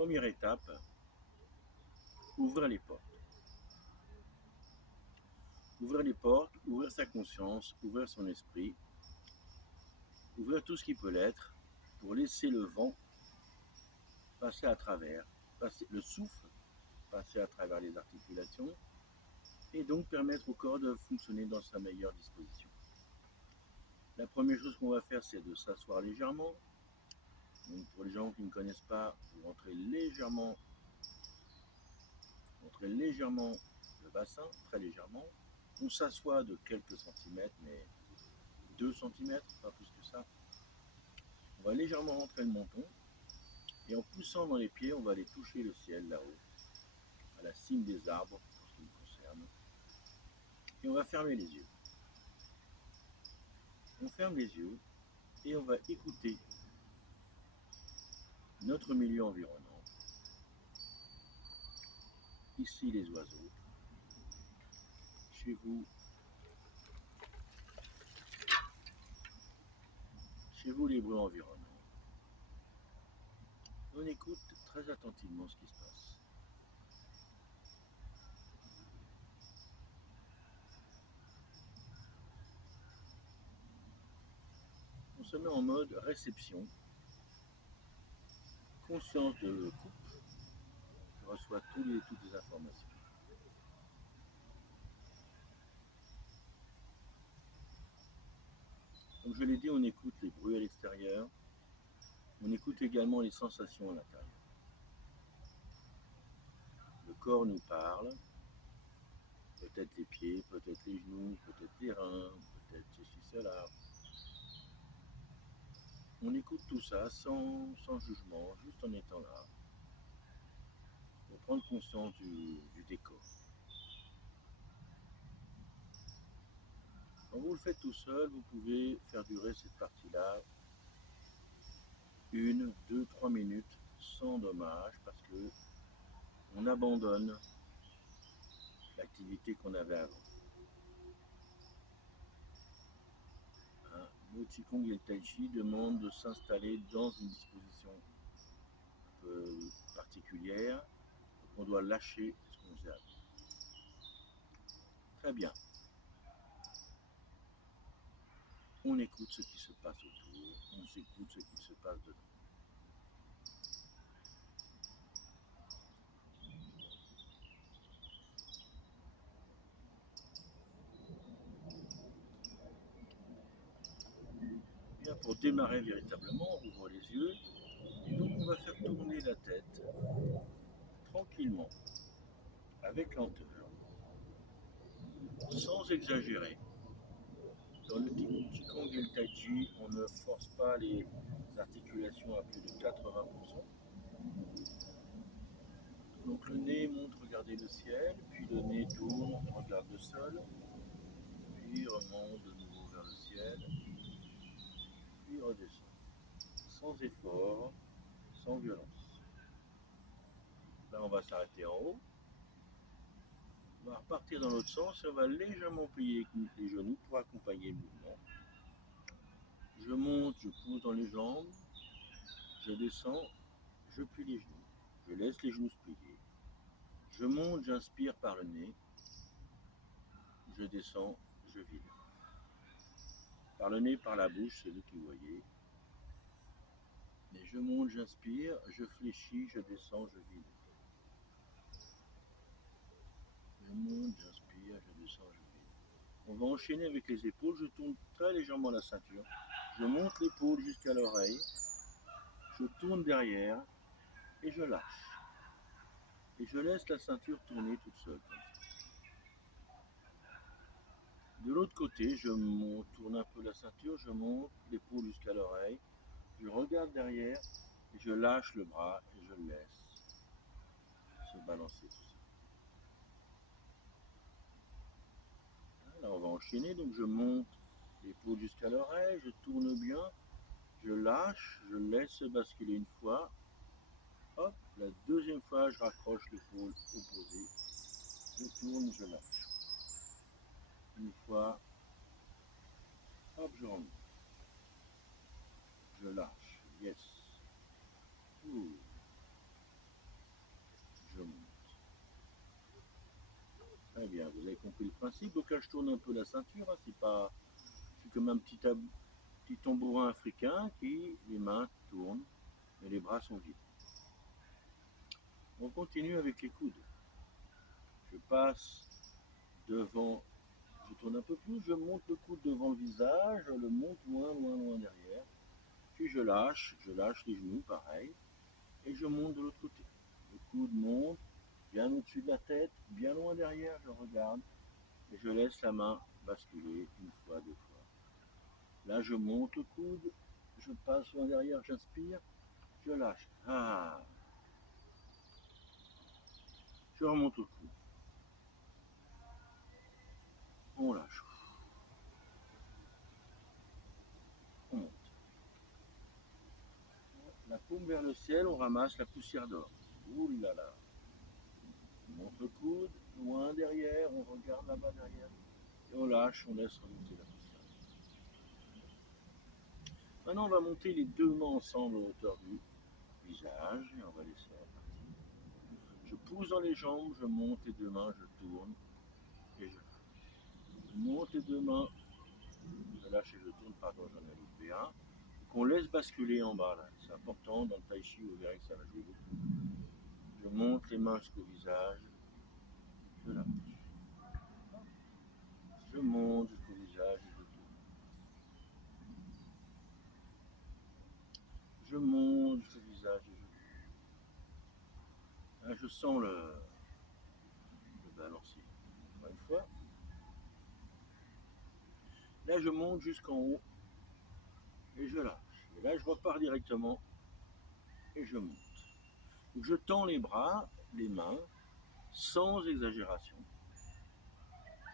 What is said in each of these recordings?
Première étape, ouvrir les portes. Ouvrir les portes, ouvrir sa conscience, ouvrir son esprit, ouvrir tout ce qui peut l'être pour laisser le vent passer à travers, passer le souffle, passer à travers les articulations et donc permettre au corps de fonctionner dans sa meilleure disposition. La première chose qu'on va faire, c'est de s'asseoir légèrement. Donc pour les gens qui ne connaissent pas, vous rentrez légèrement le bassin, très légèrement. On s'assoit de quelques centimètres, mais 2 centimètres, pas plus que ça. On va légèrement rentrer le menton et en poussant dans les pieds, on va aller toucher le ciel là-haut, à la cime des arbres, pour ce qui me concerne. Et on va fermer les yeux. On ferme les yeux et on va écouter notre milieu environnant. Ici les oiseaux, chez vous les bruits environnants. On écoute très attentivement ce qui se passe. On se met en mode réception, conscience de coupe, qui reçoit toutes les informations. Comme je l'ai dit, on écoute les bruits à l'extérieur, on écoute également les sensations à l'intérieur. Le corps nous parle, peut-être les pieds, peut-être les genoux, peut-être les reins, peut-être ceci, cela. On écoute tout ça sans jugement, juste en étant là, pour prendre conscience du décor. Quand vous le faites tout seul, vous pouvez faire durer cette partie-là 1, 2, 3 minutes sans dommage parce que on abandonne l'activité qu'on avait avant. Le Qigong et le Tai Chi demandent de s'installer dans une disposition un peu particulière. Donc on doit lâcher ce qu'on faisait avant. Très bien. On écoute ce qui se passe autour, on s'écoute ce qui se passe dedans. Bien, pour démarrer véritablement, on ouvre les yeux et donc on va faire tourner la tête tranquillement, avec lenteur, sans exagérer. Dans le Qigong et le Tai Chi, on ne force pas les articulations à plus de 80%. Donc le nez monte regarder le ciel, puis le nez tourne, regarde le sol, puis remonte de nouveau vers le ciel, puis redescend. Sans effort, sans violence. Là on va s'arrêter en haut. On va repartir dans l'autre sens et on va légèrement plier les genoux pour accompagner le mouvement. Je monte, je pousse dans les jambes, je descends, je plie les genoux, je laisse les genoux se plier. Je monte, j'inspire par le nez, je descends, je vide. Par le nez, par la bouche, c'est vous qui voyez. Et je monte, j'inspire, je fléchis, je descends, je vide. Je monte, j'inspire, je descends, je vide. On va enchaîner avec les épaules, je tourne très légèrement la ceinture. Je monte l'épaule jusqu'à l'oreille, je tourne derrière et je lâche. Et je laisse la ceinture tourner toute seule comme ça. De l'autre côté, je tourne un peu la ceinture, je monte l'épaule jusqu'à l'oreille, je regarde derrière et je lâche le bras et je laisse se balancer tout ça. Là, on va enchaîner, donc je monte l'épaule jusqu'à l'oreille, je tourne bien, je lâche, je laisse basculer une fois. Hop, la deuxième fois, je raccroche l'épaule opposée, je tourne, je lâche. Une fois, hop, je remonte. Je lâche, yes. Ouh. Très bien, vous avez compris le principe. Donc là, je tourne un peu la ceinture. Hein. C'est comme un petit tambourin africain qui, les mains tournent et les bras sont vides. On continue avec les coudes. Je passe devant, je tourne un peu plus, je monte le coude devant le visage, je le monte loin, loin, loin derrière. Puis je lâche les genoux, pareil, et je monte de l'autre côté. Le coude monte, bien au-dessus de la tête, bien loin derrière, je regarde, et je laisse la main basculer une fois, deux fois. Là, je monte le coude, je passe loin derrière, j'inspire, je lâche. Ah. Je remonte le coude. On lâche. On monte. La paume vers le ciel, on ramasse la poussière d'or. Ouh là là. On monte le coude, loin derrière, on regarde là-bas derrière. Et on lâche, on laisse remonter la poussière. Maintenant, on va monter les deux mains ensemble à hauteur du visage et on va laisser repartir. Je pousse dans les jambes, je monte les deux mains, je tourne et je lâche. Je monte les deux mains, je lâche et je tourne, pardon, j'en ai loupé un. Qu'on laisse basculer en bas là. C'est important, dans le tai chi, vous verrez que ça va jouer beaucoup. Je monte les mains jusqu'au visage, je lâche. Je monte jusqu'au visage et je tourne. Je monte jusqu'au visage et je tourne. Là, je sens le balancier. Une fois. Là, je monte jusqu'en haut et je lâche. Et là, je repars directement et je monte. Donc, je tends les bras, les mains, sans exagération.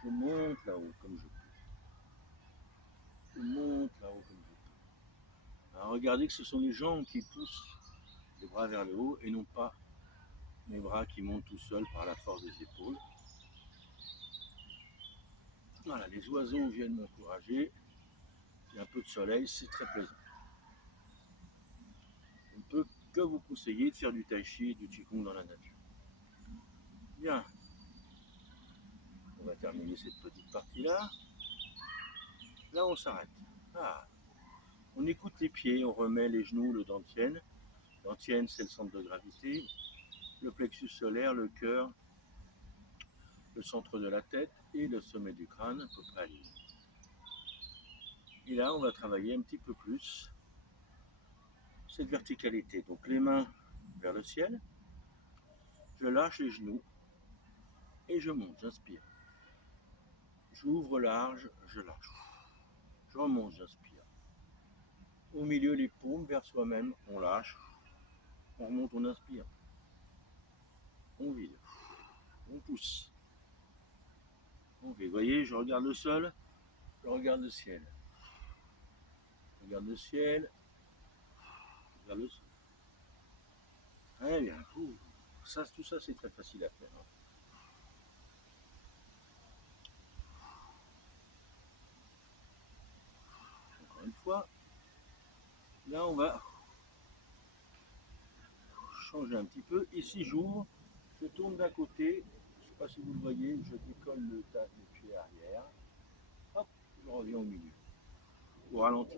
Je monte là-haut comme je peux. Je monte là-haut comme je peux. Alors, regardez que ce sont les jambes qui poussent les bras vers le haut et non pas mes bras qui montent tout seuls par la force des épaules. Voilà, les oiseaux viennent m'encourager. Il y a un peu de soleil, c'est très plaisant. On ne peut que vous conseiller de faire du tai chi et du qigong dans la nature. Bien, on va terminer cette petite partie-là. Là, on s'arrête. Ah. On écoute les pieds, on remet les genoux, le dantian. Dantian, c'est le centre de gravité. Le plexus solaire, le cœur, le centre de la tête et le sommet du crâne, à peu près aligné. Et là, on va travailler un petit peu plus cette verticalité. Donc les mains vers le ciel, je lâche les genoux et je monte, j'inspire. J'ouvre large, je lâche. Je remonte, j'inspire. Au milieu, les paumes vers soi-même, on lâche. On remonte, on inspire. On vide. On pousse. On vide. Vous voyez, je regarde le sol, je regarde le ciel. Je regarde le ciel, je regarde le sol. Très bien. Tout ça, c'est très facile à faire. Encore une fois. Là, on va changer un petit peu. Ici, j'ouvre, je tourne d'un côté. Je ne sais pas si vous le voyez, je décolle le pied arrière. Hop, je reviens au milieu. Au ralenti.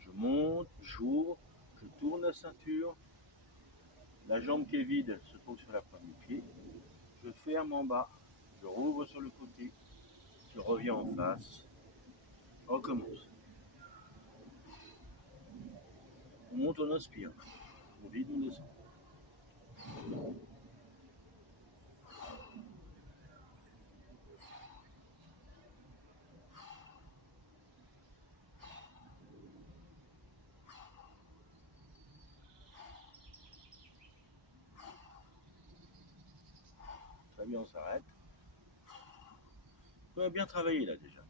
Je monte, j'ouvre, je tourne la ceinture. La jambe qui est vide se trouve sur la pointe du pied. Je ferme en bas, je rouvre sur le côté, je reviens en face. On recommence. On monte, on inspire. On vide, on descend. Très bien, on s'arrête. On a bien travaillé là déjà.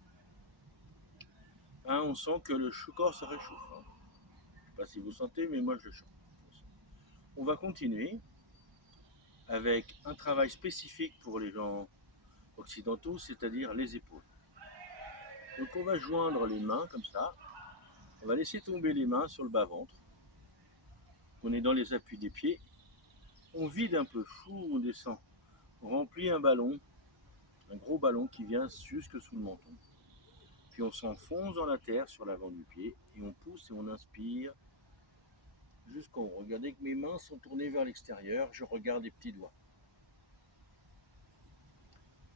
Hein, on sent que le corps se réchauffe. Hein. Je ne sais pas si vous sentez, mais moi je le sens. On va continuer avec un travail spécifique pour les gens occidentaux, c'est-à-dire les épaules. Donc on va joindre les mains comme ça. On va laisser tomber les mains sur le bas-ventre. On est dans les appuis des pieds. On vide un peu, on descend. On remplit un ballon Un gros ballon qui vient jusque sous le menton. Puis on s'enfonce dans la terre sur l'avant du pied et on pousse et on inspire jusqu'en haut. Regardez que mes mains sont tournées vers l'extérieur, je regarde les petits doigts.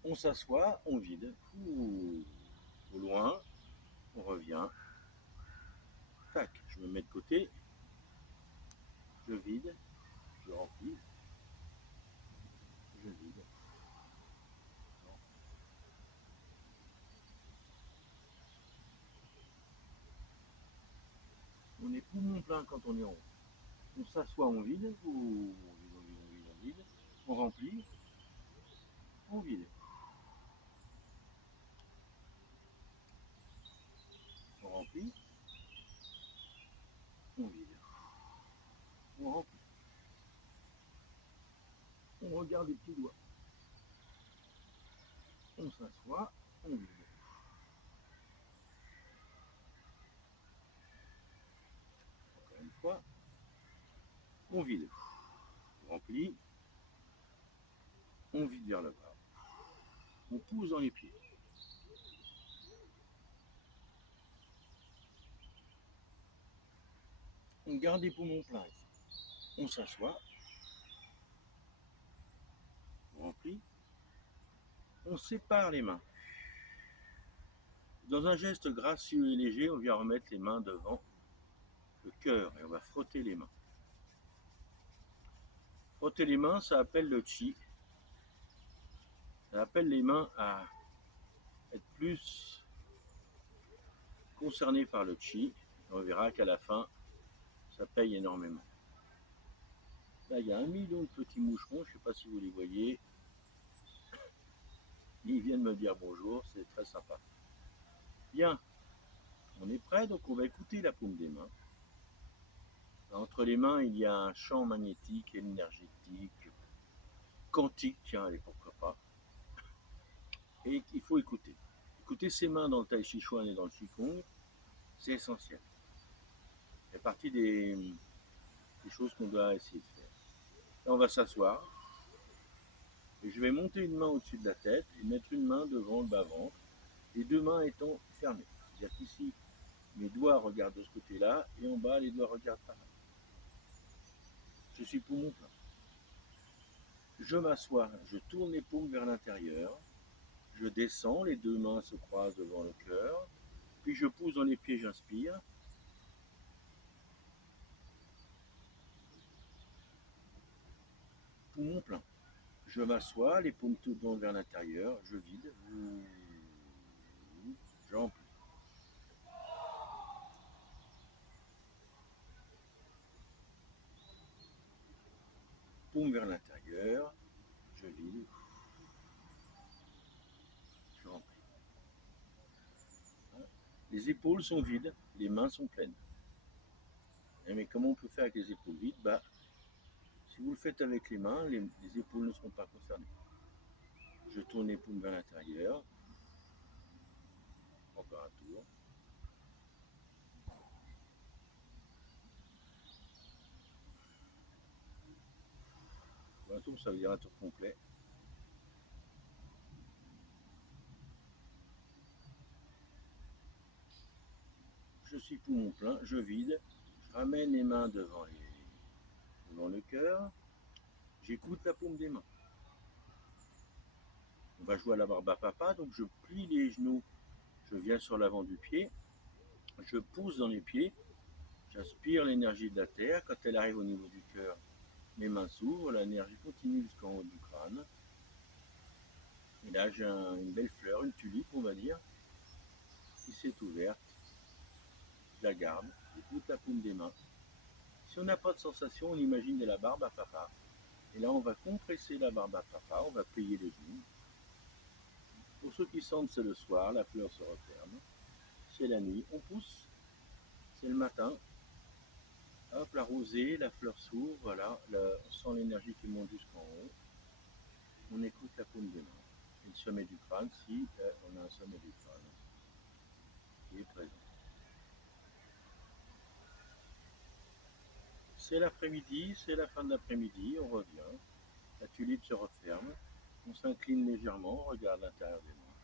On s'assoit, on vide. Au loin, on revient. Tac, je me mets de côté, je vide, je remplis, je vide. On est poumon plein quand on est en haut. On s'assoit, on vide, on vide, on remplit, on vide. On remplit, on vide. On remplit. On regarde les petits doigts. On s'assoit, on vide. Encore une fois, on vide. On remplit, on vide vers le bas. On pousse dans les pieds. On garde les poumons pleins ici. On s'assoit, on remplit, on sépare les mains. Dans un geste gracieux et léger, on vient remettre les mains devant le cœur et on va frotter les mains. Frotter les mains, ça appelle le chi. Ça appelle les mains à être plus concernées par le chi. On verra qu'à la fin, ça paye énormément. Là, il y a 1 million de petits moucherons, je ne sais pas si vous les voyez. Ils viennent me dire bonjour, c'est très sympa. Bien, on est prêt, donc on va écouter la paume des mains. Entre les mains, il y a un champ magnétique, énergétique, quantique, tiens, allez, pourquoi pas. Et il faut écouter. Écouter ses mains dans le tai chi chuan et dans le qigong, c'est essentiel. Ça fait partie des choses qu'on doit essayer de faire. Là, on va s'asseoir. Et je vais monter une main au-dessus de la tête et mettre une main devant le bas-ventre, les deux mains étant fermées. C'est-à-dire qu'ici, mes doigts regardent de ce côté-là et en bas, les doigts regardent par là. Je suis poumon plein. Je m'assois, je tourne les paumes vers l'intérieur, je descends, les deux mains se croisent devant le cœur, puis je pousse dans les pieds, j'inspire. Poumon plein. Je m'assois, les paumes tournent vers l'intérieur, je vide, j'emplis. Paume vers l'intérieur, je vide, je remplis. Les épaules sont vides, les mains sont pleines. Mais comment on peut faire avec les épaules vides? Si vous le faites avec les mains, les épaules ne seront pas concernées. Je tourne les paumes vers l'intérieur. Encore un tour. Un tour, ça veut dire un tour complet. Je suis poumon plein, je vide, je ramène les mains devant le cœur, j'écoute la paume des mains. On va jouer à la barbe à papa, donc je plie les genoux, je viens sur l'avant du pied, je pousse dans les pieds, j'aspire l'énergie de la terre, quand elle arrive au niveau du cœur, mes mains s'ouvrent, l'énergie continue jusqu'en haut du crâne. Et là j'ai une belle fleur, une tulipe on va dire, qui s'est ouverte, je la garde, j'écoute la paume des mains. Si on n'a pas de sensation, on imagine de la barbe à papa. Et là, on va compresser la barbe à papa, on va plier les genoux. Pour ceux qui sentent, c'est le soir, la fleur se referme. C'est la nuit, on pousse. C'est le matin. Hop, la rosée, la fleur s'ouvre, voilà. On sent l'énergie qui monte jusqu'en haut. On écoute la paume des mains. Et le sommet du crâne, si on a un sommet du crâne qui est présent. C'est l'après-midi, c'est la fin de l'après-midi, on revient. La tulipe se referme. On s'incline légèrement, on regarde l'intérieur des mains.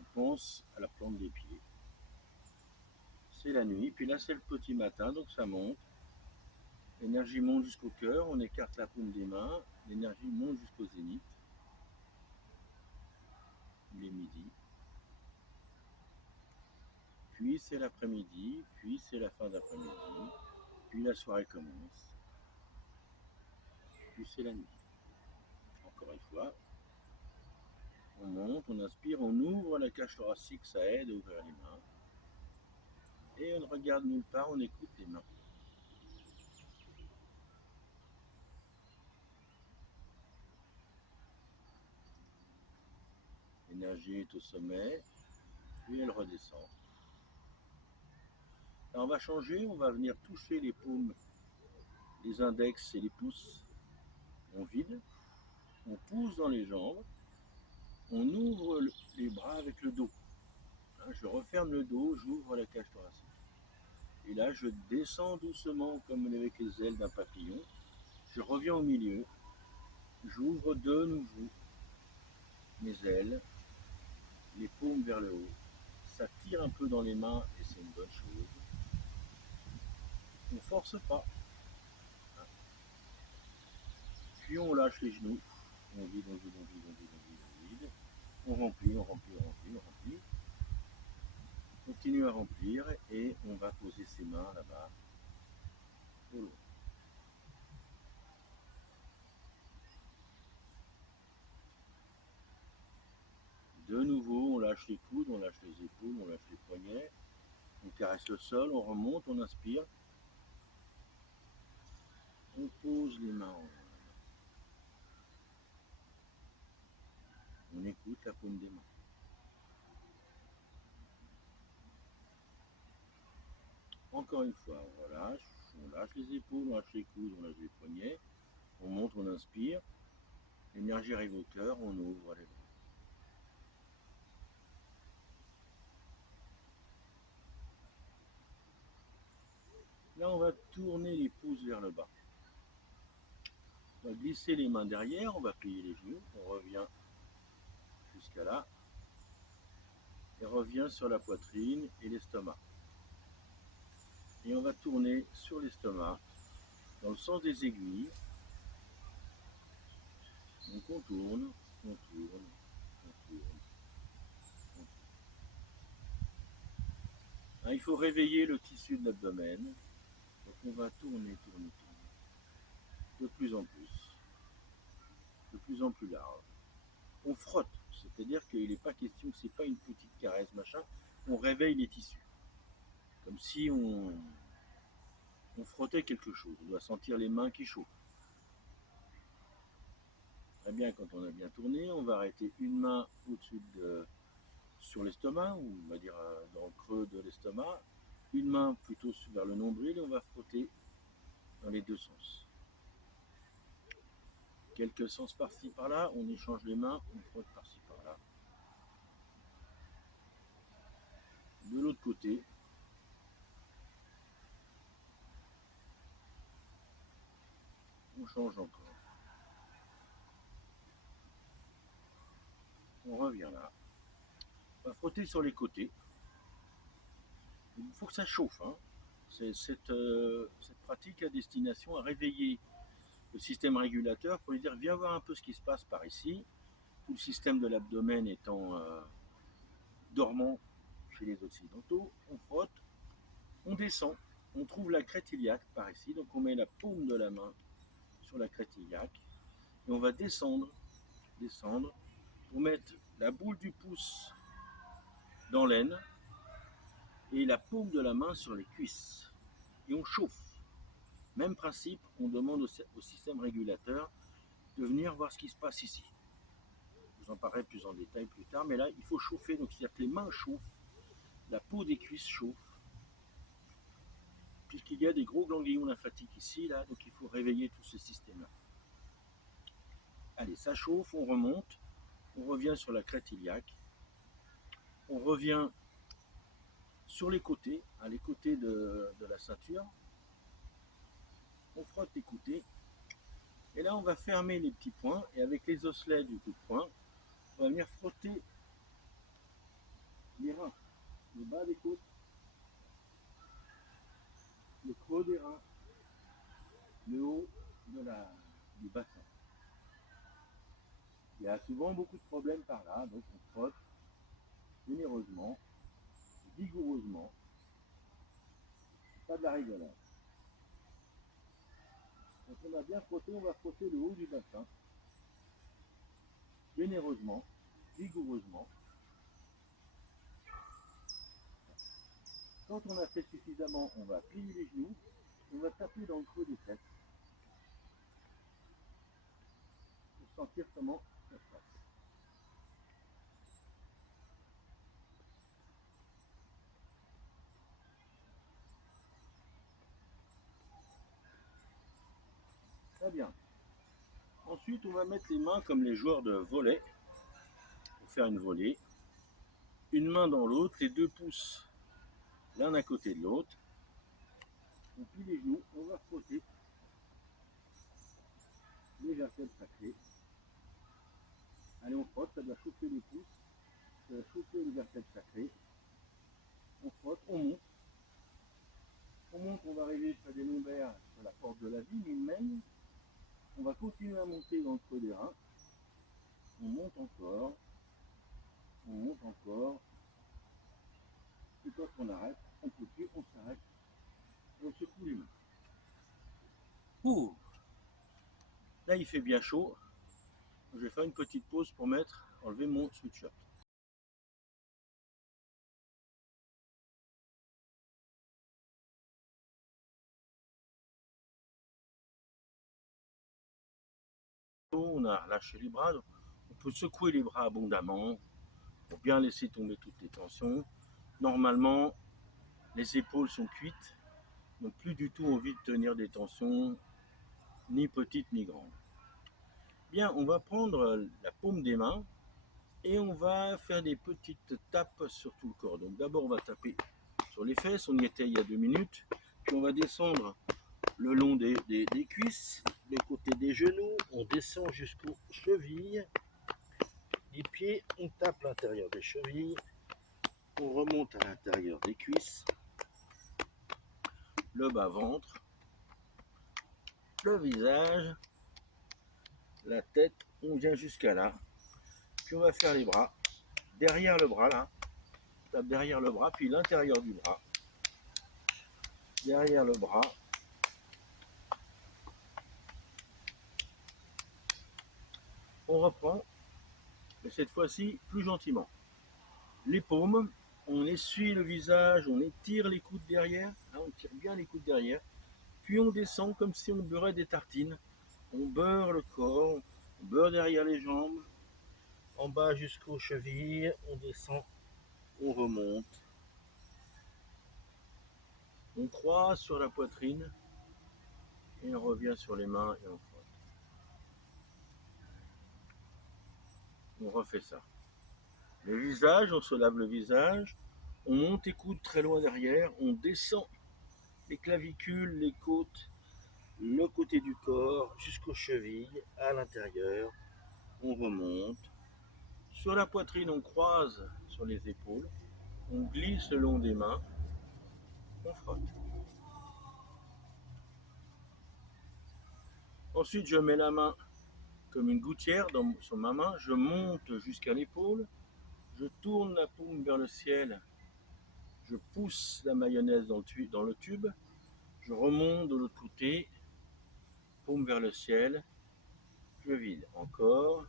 On pense à la plante des pieds. C'est la nuit, puis là c'est le petit matin, donc ça monte. L'énergie monte jusqu'au cœur, on écarte la paume des mains, l'énergie monte jusqu'au zénith. Il est midi. Puis c'est l'après-midi, puis c'est la fin d'après-midi, puis la soirée commence, puis c'est la nuit. Encore une fois, on monte, on inspire, on ouvre la cage thoracique, ça aide à ouvrir les mains. Et on ne regarde nulle part, on écoute les mains. L'énergie est au sommet, puis elle redescend. Là, on va changer, on va venir toucher les paumes, les index et les pouces. On vide, on pousse dans les jambes, on ouvre les bras avec le dos. Je referme le dos, j'ouvre la cage thoracique. Et là, je descends doucement comme avec les ailes d'un papillon. Je reviens au milieu, j'ouvre de nouveau mes ailes, les paumes vers le haut. Ça tire un peu dans les mains et c'est une bonne chose. On ne force pas. Puis on lâche les genoux. On vide, on vide, on vide, on vide, on vide, on vide. On remplit, on remplit, on remplit, on remplit. On continue à remplir et on va poser ses mains là-bas au loin. De nouveau, on lâche les coudes, on lâche les épaules, on lâche les poignets. On caresse le sol, on remonte, on inspire. On pose les mains en haut. On écoute la paume des mains. Encore une fois, on lâche les épaules, on lâche les coudes, on lâche les poignets. On monte, on inspire. L'énergie arrive au cœur, on ouvre les bras. Là, on va tourner les pouces vers le bas. On va glisser les mains derrière, on va plier les genoux, on revient jusqu'à là. Et revient sur la poitrine et l'estomac. Et on va tourner sur l'estomac dans le sens des aiguilles. Donc on tourne, on tourne, on tourne. Il faut réveiller le tissu de l'abdomen. Donc on va tourner, tourner, tourner. De plus en plus large. On frotte, c'est-à-dire qu'il n'est pas question que ce n'est pas une petite caresse, machin. On réveille les tissus. Comme si on frottait quelque chose. On doit sentir les mains qui chauffent. Très bien, quand on a bien tourné, on va arrêter une main au-dessus sur l'estomac, ou on va dire dans le creux de l'estomac, une main plutôt vers le nombril et on va frotter dans les deux sens. Quelques sens par-ci par-là, on échange les mains, on frotte par-ci par-là. De l'autre côté, on change encore. On revient là. On va frotter sur les côtés. Il faut que ça chauffe. Cette pratique a destination à réveiller le système régulateur pour lui dire viens voir un peu ce qui se passe par ici. Tout le système de l'abdomen étant dormant chez les occidentaux, on frotte, on descend, on trouve la crête iliaque par ici, donc on met la paume de la main sur la crête iliaque et on va descendre pour mettre la boule du pouce dans l'aine et la paume de la main sur les cuisses et on chauffe. Même principe, on demande au système régulateur de venir voir ce qui se passe ici. Je vous en parlerai plus en détail plus tard, mais là il faut chauffer, donc c'est-à-dire que les mains chauffent, la peau des cuisses chauffe, puisqu'il y a des gros ganglions lymphatiques ici, là, donc il faut réveiller tout ce système-là. Allez, ça chauffe, on remonte, on revient sur la crête iliaque, on revient sur les côtés, les côtés de la ceinture, on frotte les côtés, et là là, on va fermer les petits points et avec les osselets du coup de poing, on va venir frotter les reins, le bas des côtes, le creux des reins, le haut du bassin. Il y a souvent beaucoup de problèmes par là, donc on frotte généreusement, vigoureusement, pas de la rigolade. Donc on a bien frotté, on va frotter le haut du bassin, généreusement, vigoureusement. Quand on a fait suffisamment, on va plier les genoux, on va taper dans le creux des fesses pour sentir comment ça se passe. Très bien. Ensuite, on va mettre les mains comme les joueurs de volley pour faire une volée. Une main dans l'autre, les deux pouces l'un à côté de l'autre. On plie les genoux, on va frotter les vertèbres sacrées. Allez, on frotte, ça doit chauffer les pouces, ça doit chauffer les vertèbres sacrées. On frotte, on monte. On monte, on va arriver près des lombaires, sur la porte de la vie, mais même, on va continuer à monter dans le creux des reins. On monte encore, on monte encore. Et quand on arrête, on peut plus, on s'arrête. On secoue les mains. Ouh. Là, il fait bien chaud. Je vais faire une petite pause pour enlever mon sweatshirt. On a lâché les bras. On peut secouer les bras abondamment pour bien laisser tomber toutes les tensions. Normalement, les épaules sont cuites, donc plus du tout envie de tenir des tensions, ni petites ni grandes. Bien, on va prendre la paume des mains et on va faire des petites tapes sur tout le corps. Donc d'abord, on va taper sur les fesses, on y était il y a 2 minutes, puis on va descendre le long des cuisses, les côtés des genoux, on descend jusqu'aux chevilles. Les pieds, on tape l'intérieur des chevilles, on remonte à l'intérieur des cuisses, le bas-ventre, le visage, la tête, on vient jusqu'à là. Puis on va faire les bras, derrière le bras là, on tape derrière le bras, puis l'intérieur du bras, derrière le bras. On reprend, mais cette fois-ci plus gentiment. Les paumes, on essuie le visage, on étire les coudes derrière, là, on tire bien les coudes derrière, puis on descend comme si on beurrait des tartines. On beurre le corps, on beurre derrière les jambes, en bas jusqu'aux chevilles, on descend, on remonte. On croise sur la poitrine et on revient sur les mains et on frotte. On refait ça. Le visage, on se lave le visage, on monte les coudes très loin derrière, on descend les clavicules, les côtes, le côté du corps jusqu'aux chevilles, à l'intérieur, on remonte. Sur la poitrine, on croise sur les épaules, on glisse le long des mains, on frotte. Ensuite, je mets la main comme une gouttière sur ma main, je monte jusqu'à l'épaule, je tourne la paume vers le ciel, je pousse la mayonnaise dans le tube, je remonte de l'autre côté, paume vers le ciel, je vide. Encore,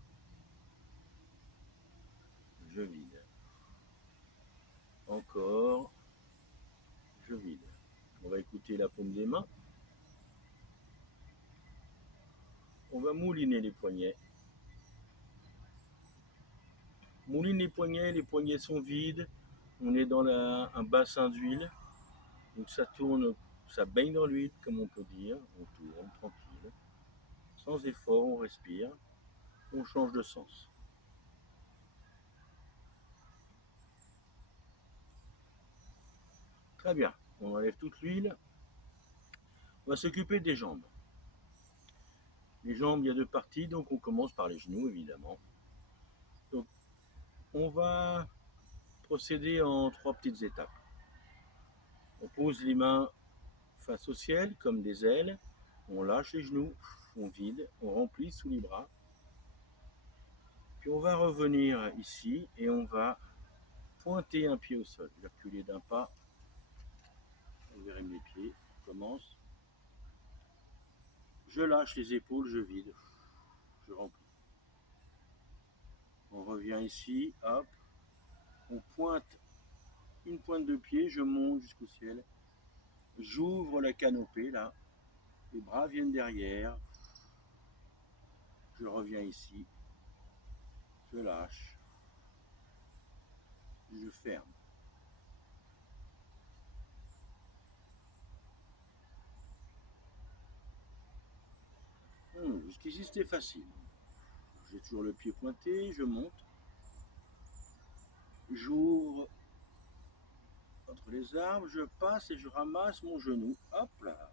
je vide. Encore, je vide. On va écouter la paume des mains. On va mouliner les poignets. Mouline les poignets sont vides. On est dans un bassin d'huile. Donc ça tourne, ça baigne dans l'huile, comme on peut dire. On tourne tranquille. Sans effort, on respire. On change de sens. Très bien. On enlève toute l'huile. On va s'occuper des jambes. Les jambes, il y a deux parties, donc on commence par les genoux, évidemment. Donc, on va procéder en 3 petites étapes. On pose les mains face au ciel, comme des ailes. On lâche les genoux, on vide, on remplit sous les bras. Puis on va revenir ici et on va pointer un pied au sol. Je vais reculer d'un pas. Vous verrez mes pieds. On commence. Je lâche les épaules, je vide. Je remplis. On revient ici, hop. On pointe une pointe de pied, je monte jusqu'au ciel. J'ouvre la canopée là. Les bras viennent derrière. Je reviens ici. Je lâche. Je ferme. Jusqu'ici c'était facile. J'ai toujours le pied pointé, je monte. J'ouvre entre les arbres, je passe et je ramasse mon genou. Hop là.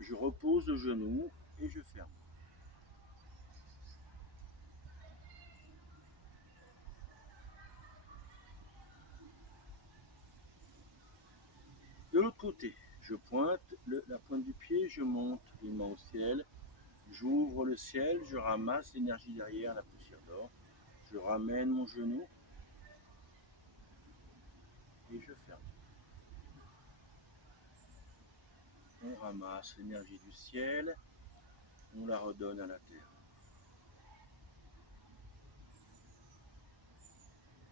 Je repose le genou et je ferme. De l'autre côté, je pointe la pointe du pied, je monte les mains au ciel, j'ouvre le ciel, je ramasse l'énergie derrière, la poussière d'or, je ramène mon genou et je ferme. On ramasse l'énergie du ciel, on la redonne à la terre.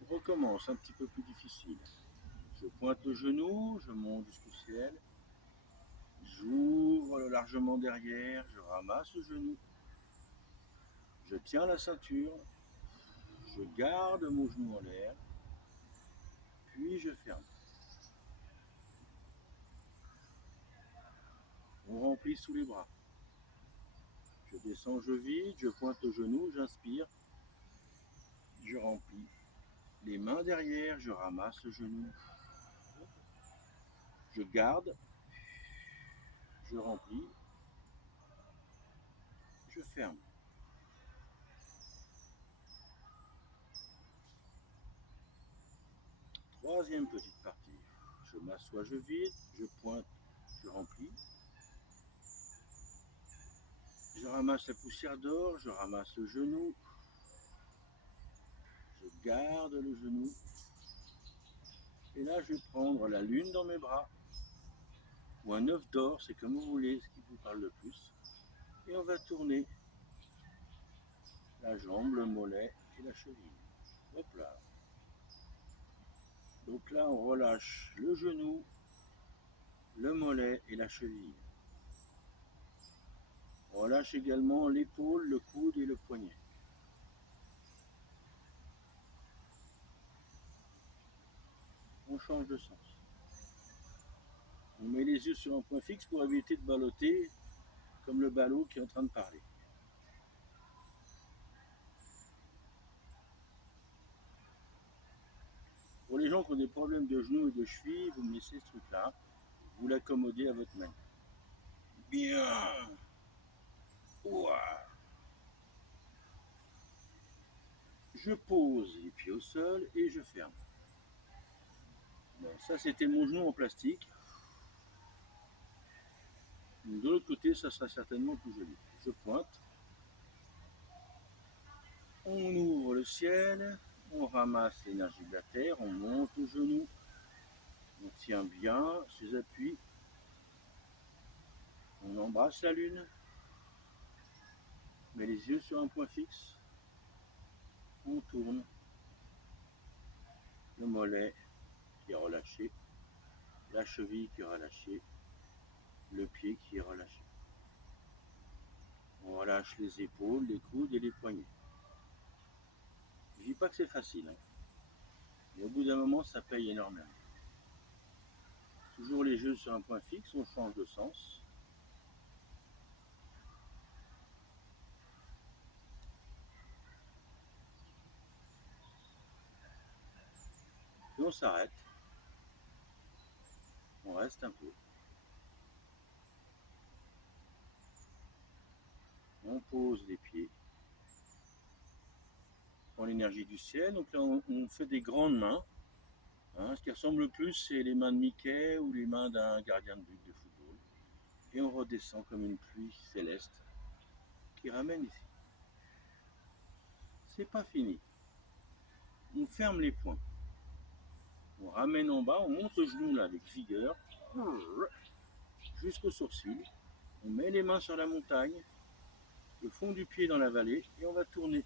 On recommence, un petit peu plus difficile. Je pointe le genou, je monte jusqu'au ciel, j'ouvre largement derrière, je ramasse le genou, je tiens la ceinture, je garde mon genou en l'air, puis je ferme. On remplit sous les bras. Je descends, je vide, je pointe le genou, j'inspire, je remplis. Les mains derrière, je ramasse le genou. Je garde, je remplis, je ferme. Troisième petite partie. Je m'assois, je vide, je pointe, je remplis. Je ramasse la poussière d'or, je ramasse le genou. Je garde le genou. Et là, je vais prendre la lune dans mes bras. Ou un œuf d'or, c'est comme vous voulez, ce qui vous parle le plus. Et on va tourner la jambe, le mollet et la cheville. Hop là. Donc là, on relâche le genou, le mollet et la cheville. On relâche également l'épaule, le coude et le poignet. On change de sens. On met les yeux sur un point fixe pour éviter de balloter comme le ballot qui est en train de parler. Pour les gens qui ont des problèmes de genoux et de chevilles, vous me laissez ce truc-là. Vous l'accommodez à votre manière. Bien. Ouah. Je pose les pieds au sol et je ferme. Bon, ça, c'était mon genou en plastique. De l'autre côté, ça sera certainement plus joli. Je pointe. On ouvre le ciel. On ramasse l'énergie de la terre. On monte le genou. On tient bien ses appuis. On embrasse la lune. On met les yeux sur un point fixe. On tourne. Le mollet qui est relâché. La cheville qui est relâchée. Le pied qui est relâché. On relâche les épaules, les coudes et les poignets. Je ne dis pas que c'est facile, hein. Mais au bout d'un moment, ça paye énormément. Toujours les yeux sur un point fixe, on change de sens. Et on s'arrête. On reste un peu. On pose les pieds dans l'énergie du ciel. Donc là, on fait des grandes mains. Hein, ce qui ressemble le plus, c'est les mains de Mickey ou les mains d'un gardien de but de football. Et on redescend comme une pluie céleste qui ramène ici. C'est pas fini. On ferme les poings. On ramène en bas, on monte le genou là avec vigueur jusqu'au sourcil. On met les mains sur la montagne, le fond du pied dans la vallée et on va tourner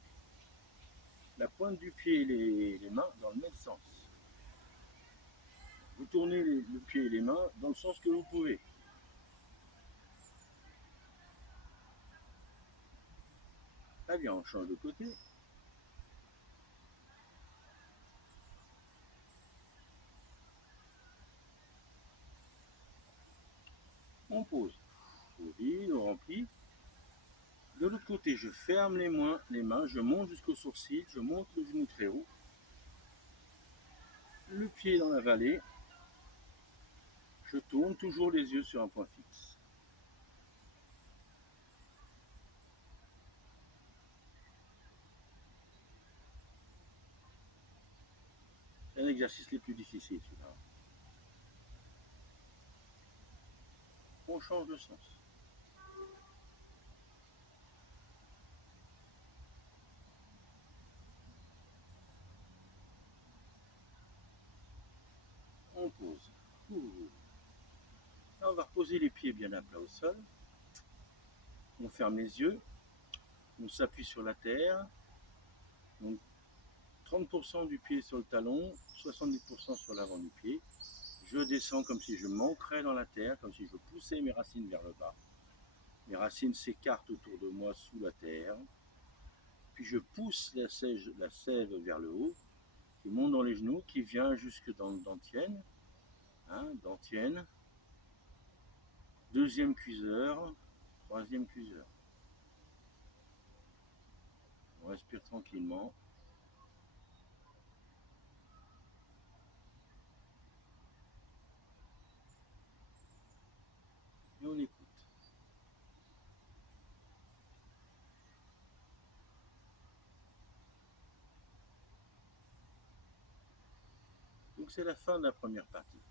la pointe du pied et les mains dans le même sens. Vous tournez le pied et les mains dans le sens que vous pouvez. Très bien, on change de côté. On pose. On vide, on remplit. De l'autre côté, je ferme les mains, je monte jusqu'au sourcil, je monte le genou très haut. Le pied dans la vallée. Je tourne toujours les yeux sur un point fixe. C'est un exercice les plus difficiles, celui-là. On change de sens. On pose. Là, on va reposer les pieds bien à plat au sol. On ferme les yeux. On s'appuie sur la terre. Donc 30% du pied sur le talon, 70% sur l'avant du pied. Je descends comme si je m'ancrais dans la terre, comme si je poussais mes racines vers le bas. Mes racines s'écartent autour de moi sous la terre. Puis je pousse la sève vers le haut, qui monte dans les genoux, qui vient jusque dans le dentienne. Dentienne. Deuxième cuiseur. Troisième cuiseur. On respire tranquillement. Et on écoute. Donc c'est la fin de la première partie.